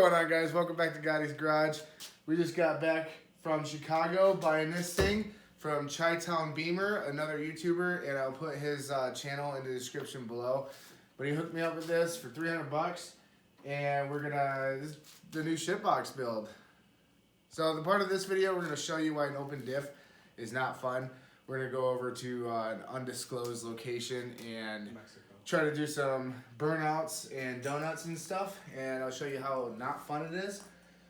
going on, guys? Welcome back to Gotti's Garage. We just got back from Chicago buying this thing from Chi-Town Beamer, another YouTuber, and I'll put his channel in the description below. But he hooked me up with this for 300 bucks, and this is the new Shitbox build. So the part of this video, we're going to show you why an open diff is not fun. We're going to go over to an undisclosed location and try to do some burnouts and donuts and stuff, and I'll show you how not fun it is.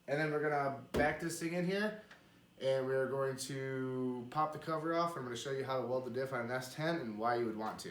And then we're gonna back this thing in here, and we're going to pop the cover off. I'm going to show you how to weld the diff on an S10 and why you would want to.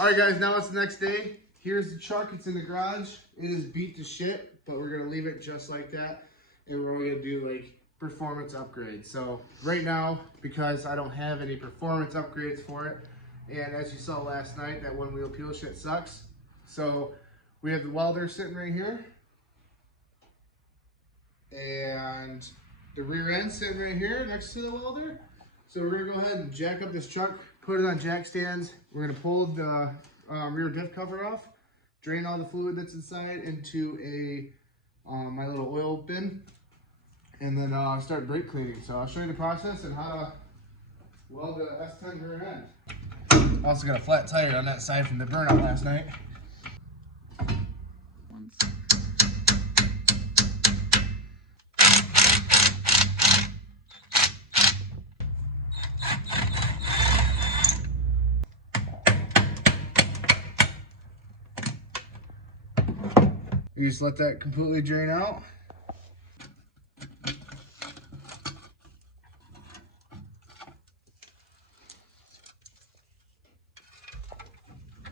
Alright guys, now it's the next day. Here's the truck, it's in the garage. It is beat to shit, but we're gonna leave it just like that. And we're only gonna do like performance upgrades. So right now, because I don't have any performance upgrades for it, and as you saw last night, that one wheel peel shit sucks. So we have the welder sitting right here. And the rear end sitting right here next to the welder. So we're gonna go ahead and jack up this truck, put it on jack stands. We're gonna pull the rear diff cover off, drain all the fluid that's inside into my little oil bin, and then start brake cleaning. So I'll show you the process and how to weld the S10 rear end. Also got a flat tire on that side from the burnout last night. You just let that completely drain out.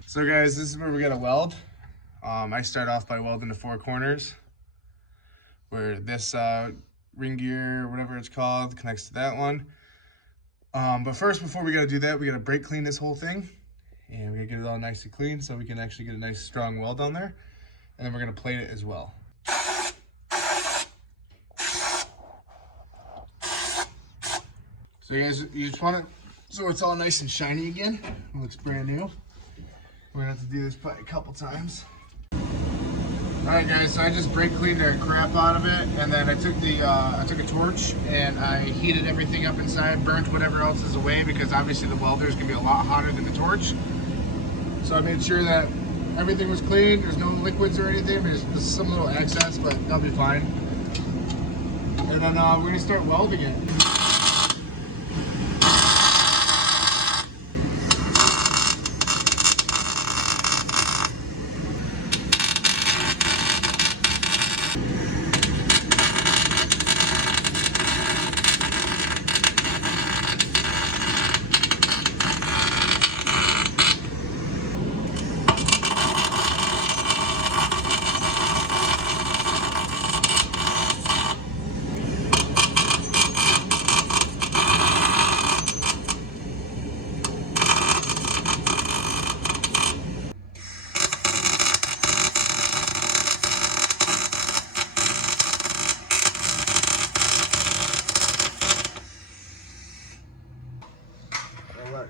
So guys, this is where we're gonna weld. I start off by welding the four corners, where this ring gear, or whatever it's called, connects to that one. But first, before we gotta do that, we gotta brake clean this whole thing. And we're gonna get it all nice and clean so we can actually get a nice strong weld on there. And then we're gonna plate it as well. So you guys, you just want it so it's all nice and shiny again. It looks brand new. We're gonna have to do this probably a couple times. All right, guys. So I just brake cleaned the crap out of it, and then I took a torch and I heated everything up inside, burnt whatever else is away, because obviously the welder is gonna be a lot hotter than the torch. So I made sure that everything was clean. There's no liquids or anything. There's some little excess, but that'll be fine. And then we're gonna start welding it.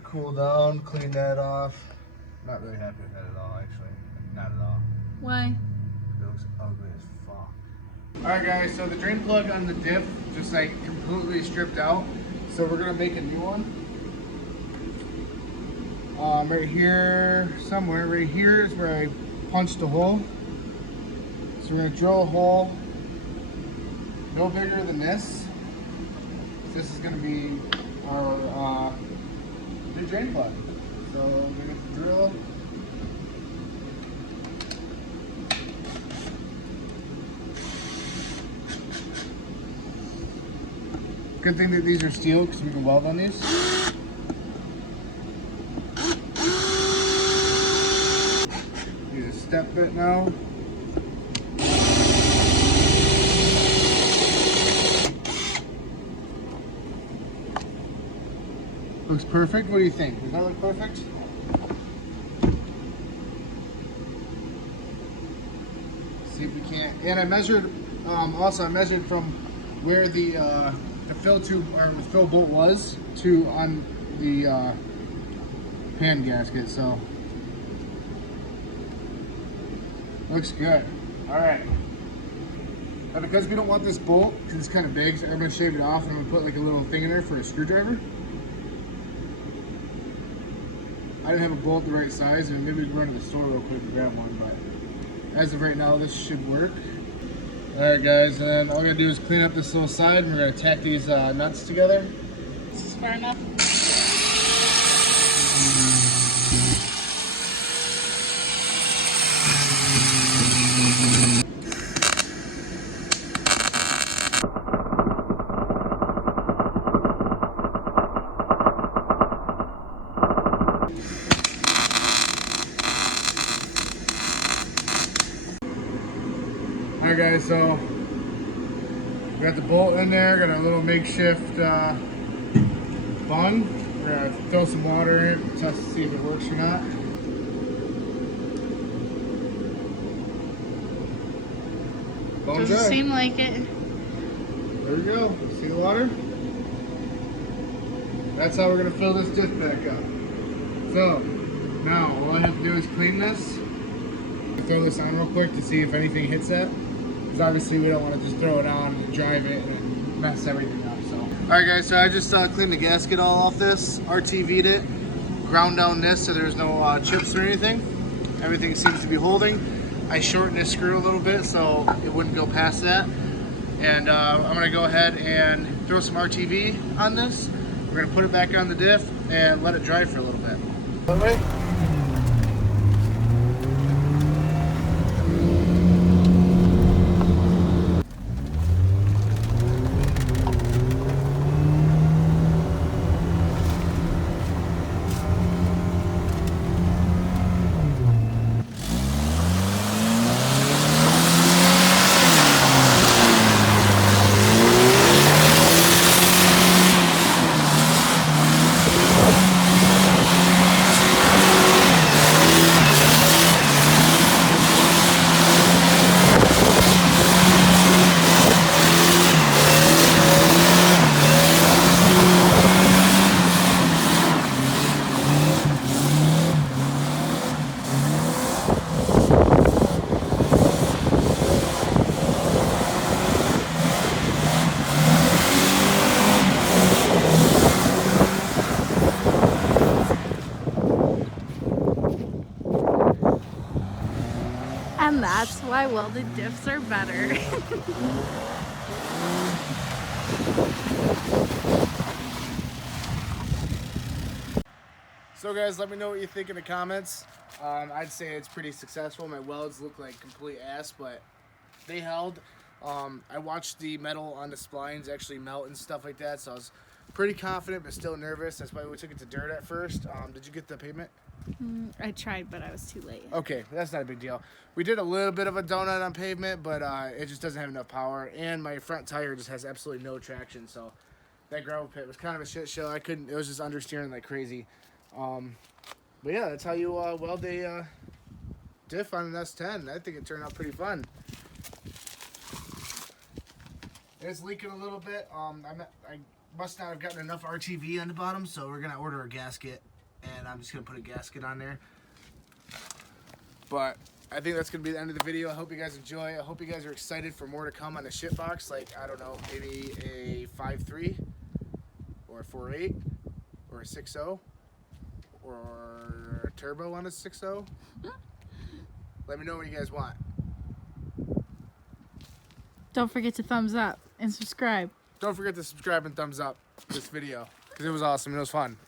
Cool down, clean that off. Not really happy with that at all, actually. Not at all. Why? It looks ugly as fuck. Alright guys, so the drain plug on the diff just like completely stripped out. So we're gonna make a new one. Right here, somewhere, right here is where I punched a hole. So we're gonna drill a hole no bigger than this. This is gonna be our new drain plug. So we're gonna get the drill. Good thing that these are steel because we can weld on these. Use a step bit now. Looks perfect. What do you think? Does that look perfect? See if we can't. And I measured. Also, I measured from where the fill tube or the fill bolt was to on the pan gasket. So looks good. All right. Now because we don't want this bolt because it's kind of big, so I'm gonna shave it off and I'm gonna put like a little thing in there for a screwdriver. I didn't have a bolt the right size, and maybe we can run to the store real quick and grab one, but as of right now, this should work. Alright guys, and then all we're gonna do is clean up this little side, and we're gonna tack these nuts together. This is far enough. Alright guys, so we got the bolt in there, got a little makeshift bung. We're gonna throw some water in it, test to see if it works or not. Doesn't seem like it. There we go. See the water? That's how we're gonna fill this diff back up. So now all I have to do is clean this. Throw this on real quick to see if anything hits that. Because obviously we don't want to just throw it on and drive it and mess everything up. So, alright guys, so I just cleaned the gasket all off this, RTV'd it, ground down this so there's no chips or anything. Everything seems to be holding. I shortened this screw a little bit so it wouldn't go past that. And I'm going to go ahead and throw some RTV on this. We're going to put it back on the diff and let it dry for a little bit. That way. And that's why welded diffs are better. So guys, let me know what you think in the comments. I'd say it's pretty successful. My welds look like complete ass, but they held. I watched the metal on the splines actually melt and stuff like that, so I was pretty confident but still nervous. That's why we took it to dirt at first. Did you get the pavement? I tried, but I was too late. Okay, that's not a big deal. We did a little bit of a donut on pavement, but it just doesn't have enough power, and my front tire just has absolutely no traction, so that gravel pit was kind of a shit show. It was just understeering like crazy. But yeah, that's how you weld a diff on an S10. I think it turned out pretty fun. It's leaking a little bit. I must not have gotten enough RTV on the bottom, so we're gonna order a gasket, and I'm just gonna put a gasket on there. But I think that's going to be the end of the video. I hope you guys enjoy. I hope you guys are excited for more to come on the Shitbox. Like, I don't know, maybe a 5.3 or a 4.8 or a 6.0 or a turbo on a 6.0. Let me know what you guys want. Don't forget to thumbs up and subscribe. Don't forget to subscribe and thumbs up this video because it was awesome and it was fun.